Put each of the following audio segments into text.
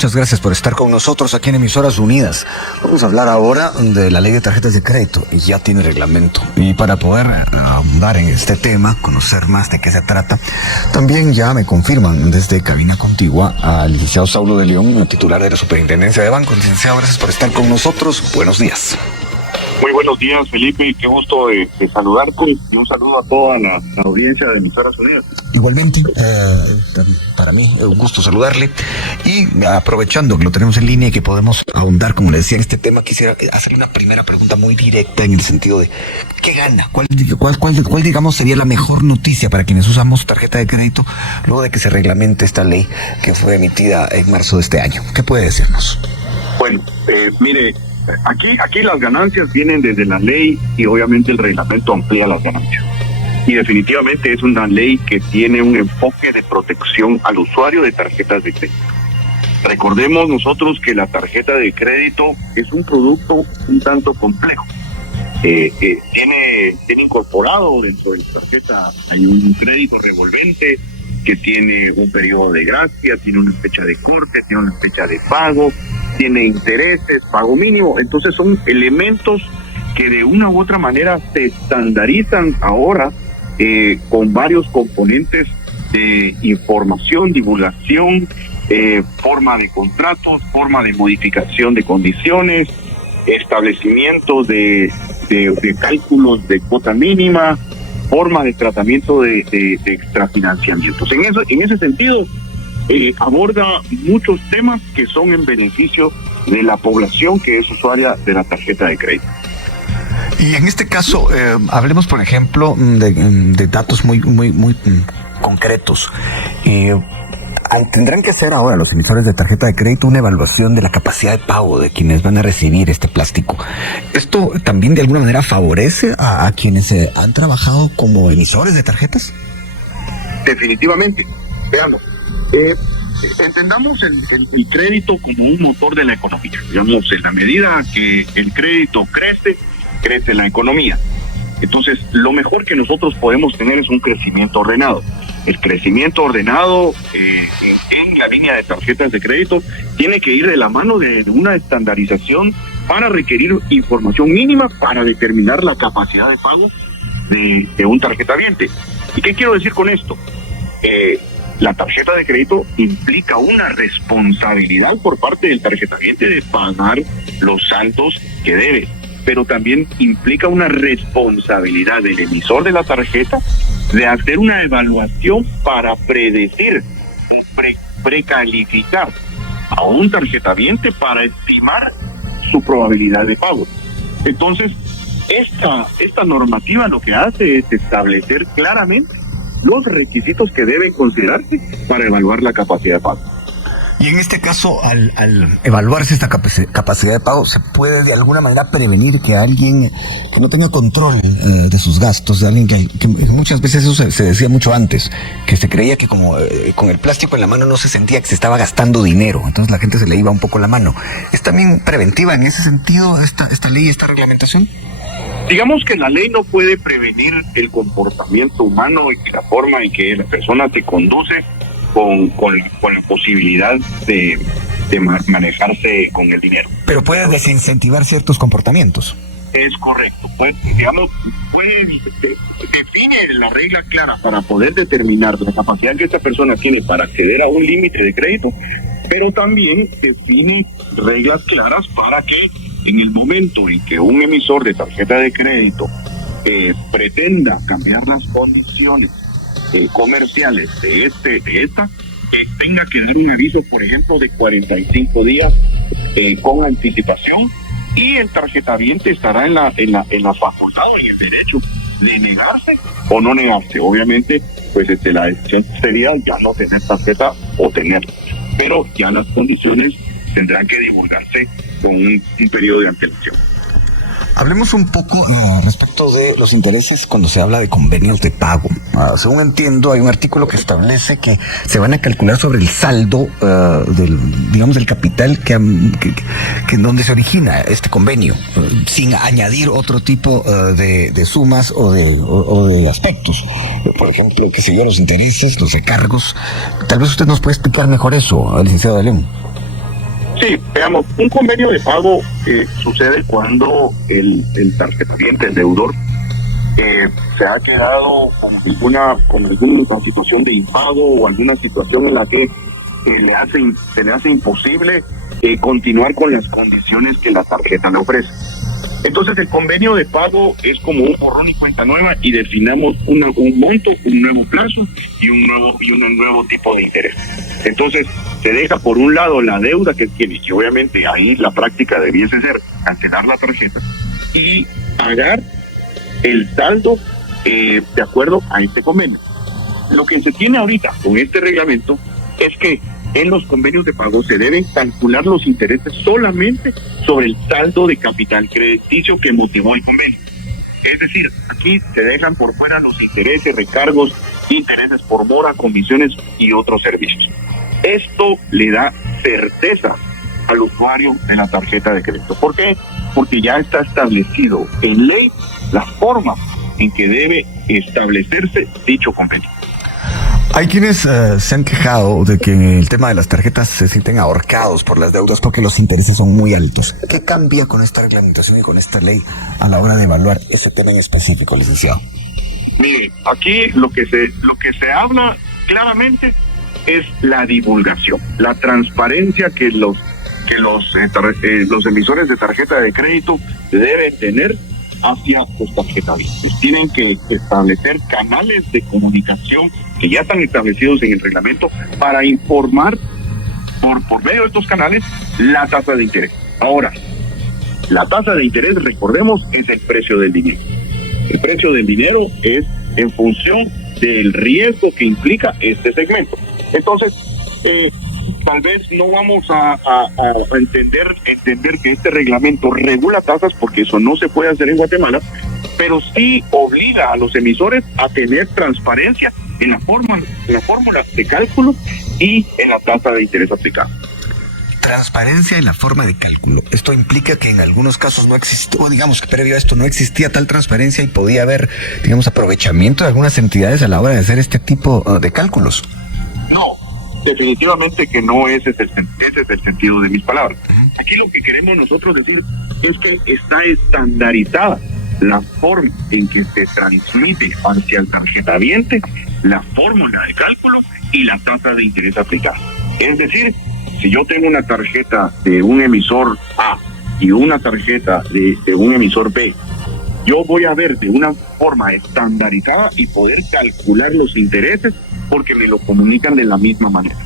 muchas gracias por estar con nosotros aquí en Emisoras Unidas. Vamos a hablar ahora de la ley de tarjetas de crédito. Ya tiene reglamento. Y para poder ahondar en este tema, conocer más de qué se trata, también ya me confirman desde cabina contigua al licenciado Saulo de León, titular de la Superintendencia de Bancos. Licenciado, gracias por estar con nosotros. Buenos días. Muy buenos días, Felipe, qué gusto de saludarte y un saludo a toda la audiencia de Emisoras Unidas. Igualmente, para mí es un gusto saludarle y aprovechando que lo tenemos en línea y que podemos ahondar, como le decía, en este tema, quisiera hacerle una primera pregunta muy directa en el sentido de ¿qué gana? ¿Cuál digamos sería la mejor noticia para quienes usamos tarjeta de crédito luego de que se reglamente esta ley que fue emitida en marzo de este año? ¿Qué puede decirnos? Bueno, mire, Aquí las ganancias vienen desde la ley y obviamente el reglamento amplía las ganancias. Y definitivamente es una ley que tiene un enfoque de protección al usuario de tarjetas de crédito. Recordemos nosotros que la tarjeta de crédito es un producto un tanto complejo. Tiene incorporado dentro de la tarjeta, hay un crédito revolvente que tiene un periodo de gracia, tiene una fecha de corte, tiene una fecha de pago, tiene intereses, pago mínimo. Entonces son elementos que de una u otra manera se estandarizan ahora con varios componentes de información, divulgación, forma de contratos, forma de modificación de condiciones, establecimiento de cálculos de cuota mínima, forma de tratamiento de extrafinanciamientos. En ese sentido, aborda muchos temas que son en beneficio de la población que es usuaria de la tarjeta de crédito. Y en este caso, hablemos, por ejemplo, de datos muy concretos. Tendrán que hacer ahora los emisores de tarjeta de crédito una evaluación de la capacidad de pago de quienes van a recibir este plástico. ¿Esto también de alguna manera favorece a quienes han trabajado como emisores de tarjetas? Definitivamente. Veamos. Entendamos el crédito como un motor de la economía. Digamos, en la medida que el crédito crece la economía. Entonces, lo mejor que nosotros podemos tener es un crecimiento ordenado. El crecimiento ordenado en la línea de tarjetas de crédito tiene que ir de la mano de una estandarización para requerir información mínima para determinar la capacidad de pago de un tarjetaviente. ¿Y qué quiero decir con esto? La tarjeta de crédito implica una responsabilidad por parte del tarjetaviente de pagar los saldos que debe, pero también implica una responsabilidad del emisor de la tarjeta de hacer una evaluación para predecir o precalificar a un tarjetaviente para estimar su probabilidad de pago. Entonces, esta normativa lo que hace es establecer claramente los requisitos que deben considerarse para evaluar la capacidad de pago. Y en este caso, al evaluarse esta capacidad de pago, ¿se puede de alguna manera prevenir que alguien que no tenga control de sus gastos, de alguien que muchas veces eso se decía mucho antes, que se creía que como con el plástico en la mano no se sentía que se estaba gastando dinero, entonces la gente se le iba un poco la mano? ¿Es también preventiva en ese sentido esta ley, esta reglamentación? Digamos que la ley no puede prevenir el comportamiento humano y la forma en que la persona se conduce con la posibilidad de manejarse con el dinero. Pero puede desincentivar ciertos comportamientos. Es correcto. Define la regla clara para poder determinar la capacidad que esta persona tiene para acceder a un límite de crédito, pero también define reglas claras para que en el momento en que un emisor de tarjeta de crédito pretenda cambiar las condiciones comerciales de esta, tenga que dar un aviso, por ejemplo, de 45 días con anticipación, y el tarjetaviente estará en la facultad o en el derecho de negarse o no negarse. Obviamente, pues la decisión sería ya no tener tarjeta o tenerla, pero ya las condiciones tendrán que divulgarse con un periodo de antelación. Hablemos un poco respecto de los intereses cuando se habla de convenios de pago. Según entiendo, hay un artículo que establece que se van a calcular sobre el saldo del capital que en donde se origina este convenio, sin añadir otro tipo de sumas o de aspectos. Por ejemplo, qué sé yo, los intereses, los recargos. Tal vez usted nos puede explicar mejor eso, licenciado de León. Sí, veamos, un convenio de pago sucede cuando el tarjetaviente, el deudor, se ha quedado con alguna situación de impago o alguna situación en la que se le hace imposible continuar con las condiciones que la tarjeta le ofrece. Entonces el convenio de pago es como un borrón y cuenta nueva y definamos un monto, un nuevo plazo y un nuevo tipo de interés. Entonces se deja por un lado la deuda que tiene, y obviamente ahí la práctica debiese ser cancelar la tarjeta y pagar el saldo de acuerdo a este convenio. Lo que se tiene ahorita con este reglamento es que en los convenios de pago se deben calcular los intereses solamente sobre el saldo de capital crediticio que motivó el convenio. Es decir, aquí se dejan por fuera los intereses, recargos, intereses por mora, comisiones y otros servicios. Esto le da certeza al usuario de la tarjeta de crédito. ¿Por qué? Porque ya está establecido en ley la forma en que debe establecerse dicho convenio. Hay quienes se han quejado de que en el tema de las tarjetas se sienten ahorcados por las deudas porque los intereses son muy altos. ¿Qué cambia con esta reglamentación y con esta ley a la hora de evaluar ese tema en específico, licenciado? Mire, aquí lo que se habla claramente es la divulgación, la transparencia que los emisores de tarjeta de crédito deben tener hacia los tarjetavientes. Tienen que establecer canales de comunicación que ya están establecidos en el reglamento para informar por medio de estos canales la tasa de interés. Ahora, la tasa de interés, recordemos, es el precio del dinero. El precio del dinero es en función del riesgo que implica este segmento. Entonces, tal vez no vamos a entender que este reglamento regula tasas, porque eso no se puede hacer en Guatemala, pero sí obliga a los emisores a tener transparencia en la fórmula de cálculo y en la tasa de interés aplicada. Transparencia en la forma de cálculo. Esto implica que en algunos casos no existió, digamos que previo a esto no existía tal transparencia y podía haber, digamos, aprovechamiento de algunas entidades a la hora de hacer este tipo de cálculos. No, definitivamente que no, ese es el sentido de mis palabras. Aquí lo que queremos nosotros decir es que está estandarizada la forma en que se transmite hacia el tarjetaviente la fórmula de cálculo y la tasa de interés aplicada. Es decir, si yo tengo una tarjeta de un emisor A y una tarjeta de un emisor B, yo voy a ver de una forma estandarizada y poder calcular los intereses porque me lo comunican de la misma manera.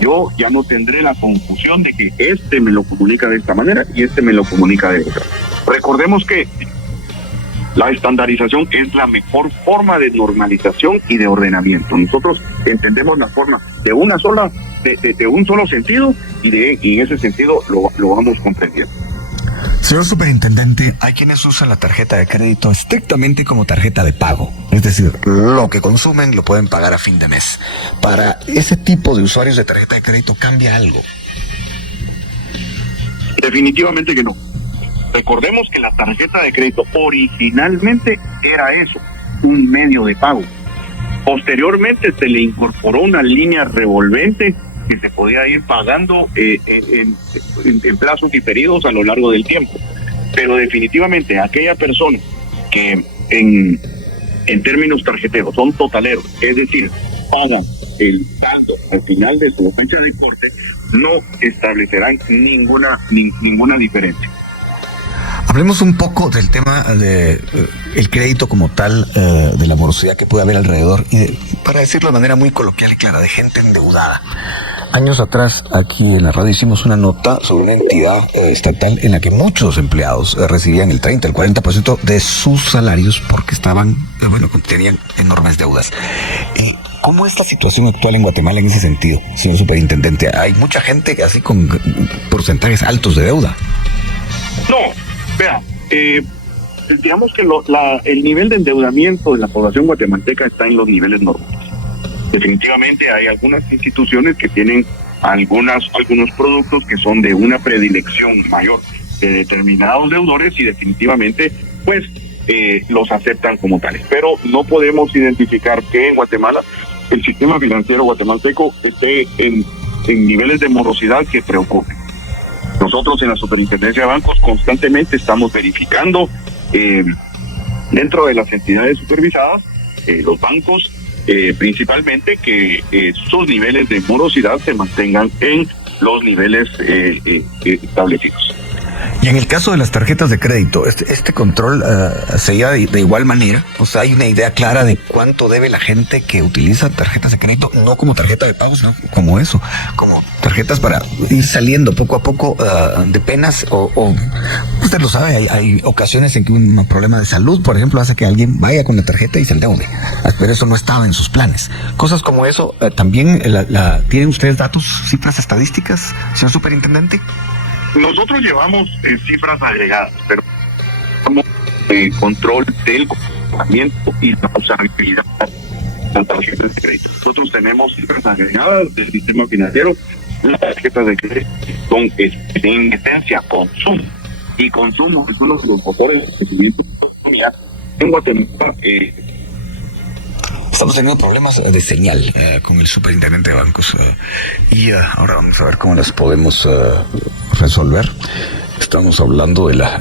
Yo ya no tendré la confusión de que este me lo comunica de esta manera y este me lo comunica de otra. Recordemos que la estandarización es la mejor forma de normalización y de ordenamiento. Nosotros entendemos la forma de una sola, de un solo sentido y en ese sentido lo vamos comprendiendo. Señor Superintendente, hay quienes usan la tarjeta de crédito estrictamente como tarjeta de pago. Es decir, lo que consumen lo pueden pagar a fin de mes. Para ese tipo de usuarios de tarjeta de crédito, ¿cambia algo? Definitivamente que no. Recordemos que la tarjeta de crédito originalmente era eso, un medio de pago. Posteriormente se le incorporó una línea revolvente que se podía ir pagando en plazos diferidos a lo largo del tiempo. Pero definitivamente aquella persona que en términos tarjeteros son totaleros, es decir, pagan el saldo al final de su fecha de corte, no establecerán ninguna diferencia. Hablemos un poco del tema de el crédito como tal, de la morosidad que puede haber alrededor y para decirlo de manera muy coloquial y clara, de gente endeudada. Años atrás, aquí en la radio hicimos una nota sobre una entidad estatal en la que muchos empleados recibían el 30, el 40% de sus salarios porque tenían enormes deudas. ¿Cómo es la situación actual en Guatemala en ese sentido, señor Superintendente? Hay mucha gente así con porcentajes altos de deuda. No, vea, digamos que el nivel de endeudamiento de la población guatemalteca está en los niveles normales. Definitivamente hay algunas instituciones que tienen algunos productos que son de una predilección mayor de determinados deudores y definitivamente pues los aceptan como tales. Pero no podemos identificar que en Guatemala el sistema financiero guatemalteco esté en niveles de morosidad que preocupen. Nosotros en la Superintendencia de Bancos constantemente estamos verificando dentro de las entidades supervisadas, los bancos, principalmente que sus niveles de morosidad se mantengan en los niveles establecidos. Y en el caso de las tarjetas de crédito, este control se lleva de igual manera. O sea, hay una idea clara de cuánto debe la gente que utiliza tarjetas de crédito, no como tarjeta de pago, sino como eso, como tarjetas para ir saliendo poco a poco de penas o usted lo sabe, hay ocasiones en que un problema de salud, por ejemplo, hace que alguien vaya con la tarjeta y se endeude. Pero eso no estaba en sus planes. Cosas como eso, también ¿tienen ustedes datos, cifras estadísticas, señor superintendente? Nosotros llevamos cifras agregadas, pero como control del comportamiento y la usabilidad de las tarjetas de crédito. Nosotros tenemos cifras agregadas del sistema financiero. Las tarjetas de crédito son en esencia consumo, y consumo es uno de los motores de crecimiento de la economía en Guatemala. Estamos teniendo problemas de señal con el superintendente de bancos y ahora vamos a ver cómo las podemos resolver. Estamos hablando de la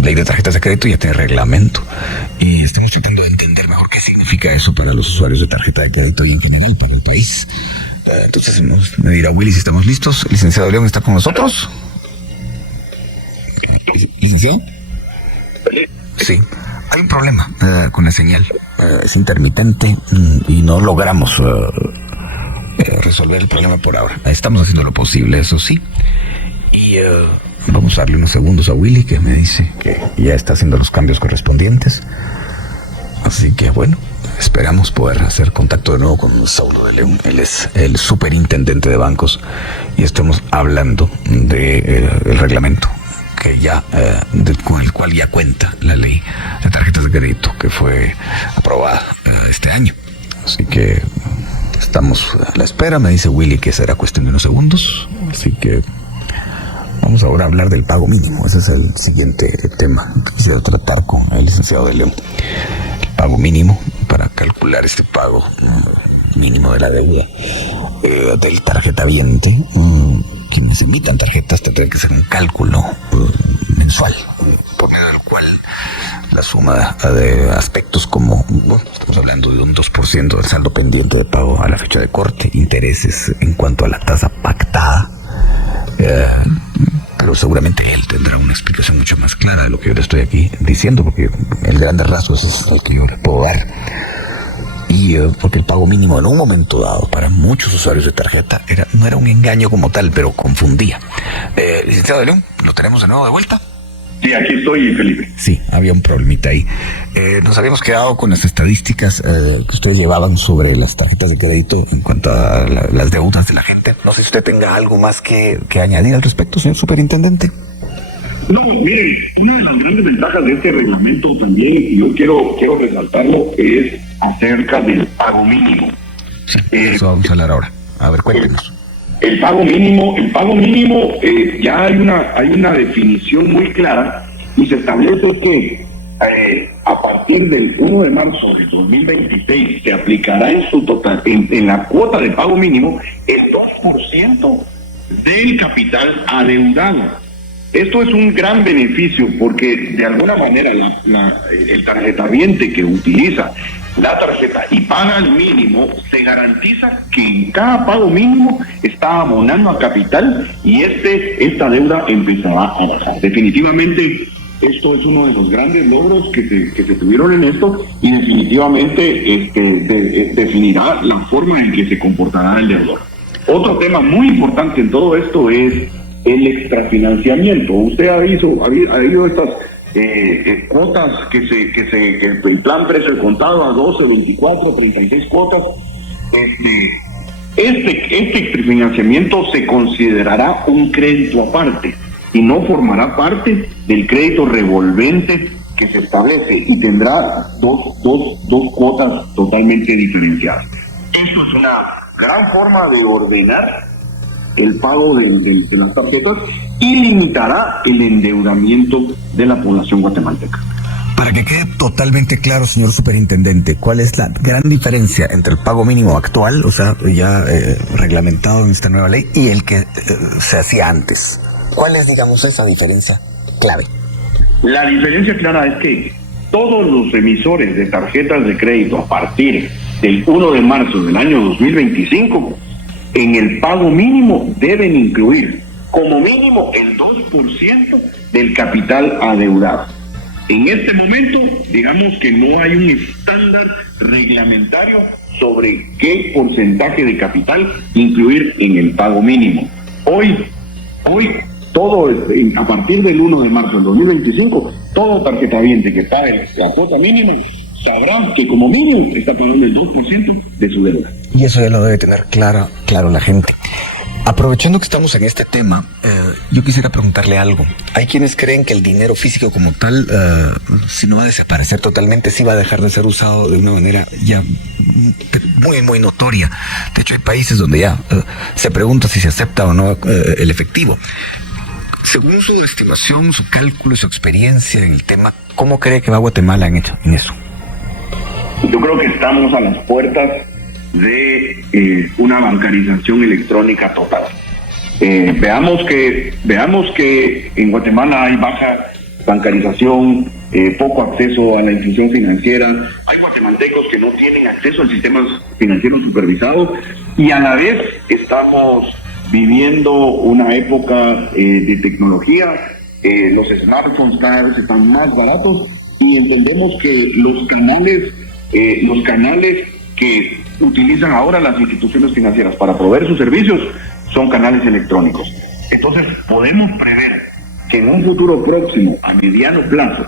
ley de tarjetas de crédito, ya tiene reglamento y estamos tratando de entender mejor qué significa eso para los usuarios de tarjeta de crédito y en general para el país. Entonces me dirá Willy si estamos listos. Licenciado León está con nosotros. ¿Licenciado? Sí. Hay un problema con la señal. Es intermitente y no logramos resolver el problema por ahora. Estamos haciendo lo posible, eso sí. Y vamos a darle unos segundos a Willy, que me dice que ya está haciendo los cambios correspondientes. Así que bueno, esperamos poder hacer contacto de nuevo con Saulo de León. Él es el superintendente de bancos y estamos hablando de el reglamento que ya del cual ya cuenta la ley de tarjetas de crédito que fue aprobada este año. Así que estamos a la espera. Me dice Willy que será cuestión de unos segundos. Así que vamos ahora a hablar del pago mínimo. Ese es el siguiente tema que quisiera tratar con el licenciado de León. El pago mínimo para calcular este pago mínimo de la deuda del tarjetaviente. Quienes emitan tarjetas tendrán que hacer un cálculo mensual, por medio del cual la suma de aspectos como, bueno, estamos hablando de un 2% del saldo pendiente de pago a la fecha de corte, intereses en cuanto a la tasa pactada, pero seguramente él tendrá una explicación mucho más clara de lo que yo le estoy aquí diciendo, porque el grande rasgo es el que yo le puedo dar. Y porque el pago mínimo en un momento dado para muchos usuarios de tarjeta no era un engaño como tal, pero confundía. Licenciado de León, ¿lo tenemos de nuevo de vuelta? Sí, aquí estoy, Felipe. Sí, había un problemita ahí. Nos habíamos quedado con las estadísticas que ustedes llevaban sobre las tarjetas de crédito en cuanto a las deudas de la gente. No sé si usted tenga algo más que añadir al respecto, señor superintendente. No, mire, una de las grandes ventajas de este reglamento también, y yo quiero resaltarlo, es acerca del pago mínimo. Sí, eso vamos a hablar ahora. A ver, cuéntenos. El pago mínimo, ya hay una definición muy clara y se establece que a partir del 1 de marzo de 2026 se aplicará en su total, en la cuota de pago mínimo, el 2% del capital adeudado. Esto es un gran beneficio porque de alguna manera el tarjetaviente que utiliza la tarjeta y paga el mínimo, se garantiza que en cada pago mínimo está abonando a capital y esta deuda empezará a bajar. Definitivamente esto es uno de los grandes logros que se tuvieron en esto y definitivamente definirá la forma en que se comportará el deudor. Otro tema muy importante en todo esto es el extrafinanciamiento. Usted ha habido estas cuotas que el plan precio al contado a 12, 24, 36 cuotas. Este extrafinanciamiento se considerará un crédito aparte y no formará parte del crédito revolvente que se establece y tendrá dos cuotas totalmente diferenciadas. Esto es una gran forma de ordenar el pago de las tarjetas y limitará el endeudamiento de la población guatemalteca. Para que quede totalmente claro, señor superintendente, ¿cuál es la gran diferencia entre el pago mínimo actual, o sea, ya reglamentado en esta nueva ley, y el que se hacía antes? ¿Cuál es, digamos, esa diferencia clave? La diferencia clara es que todos los emisores de tarjetas de crédito a partir del 1 de marzo del año 2025, en el pago mínimo deben incluir como mínimo el 2% del capital adeudado. En este momento, digamos que no hay un estándar reglamentario sobre qué porcentaje de capital incluir en el pago mínimo. Hoy todo, a partir del 1 de marzo del 2025, todo tarjetaviente que pague la cuota mínima sabrá que como mínimo está pagando el 2% de su deuda. Y eso ya lo debe tener claro la gente. Aprovechando que estamos en este tema, yo quisiera preguntarle algo. Hay quienes creen que el dinero físico como tal, si no va a desaparecer totalmente, sí va a dejar de ser usado de una manera ya muy notoria. De hecho, hay países donde ya se pregunta si se acepta o no el efectivo. Según su estimación, su cálculo y su experiencia en el tema, ¿cómo cree que va Guatemala en eso? Yo creo que estamos a las puertas de una bancarización electrónica total. Veamos que en Guatemala hay baja bancarización, poco acceso a la inclusión financiera. Hay guatemaltecos que no tienen acceso al sistema financiero supervisado y a la vez estamos viviendo una época de tecnología. Los smartphones cada vez están más baratos y entendemos que los canales que utilizan ahora las instituciones financieras para proveer sus servicios son canales electrónicos. Entonces podemos prever que en un futuro próximo, a mediano plazo,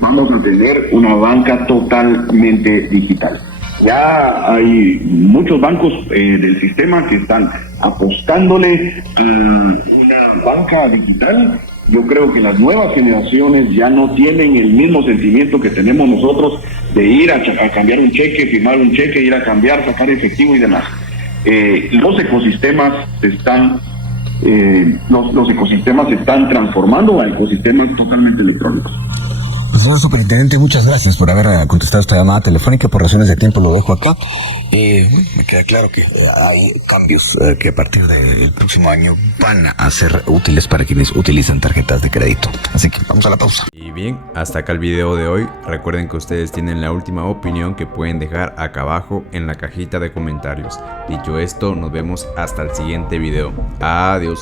vamos a tener una banca totalmente digital. Ya hay muchos bancos del sistema que están apostándole a una banca digital. Yo creo que las nuevas generaciones ya no tienen el mismo sentimiento que tenemos nosotros de ir a cambiar un cheque, firmar un cheque, ir a cambiar, sacar efectivo y demás. Los ecosistemas se están transformando a ecosistemas totalmente electrónicos. Pues, señor superintendente, muchas gracias por haber contestado esta llamada telefónica. Por razones de tiempo lo dejo acá. Me queda claro que hay cambios que a partir del próximo año van a ser útiles para quienes utilizan tarjetas de crédito. Así que vamos a la pausa. Y bien, hasta acá el video de hoy. Recuerden que ustedes tienen la última opinión que pueden dejar acá abajo en la cajita de comentarios. Dicho esto, nos vemos hasta el siguiente video. Adiós.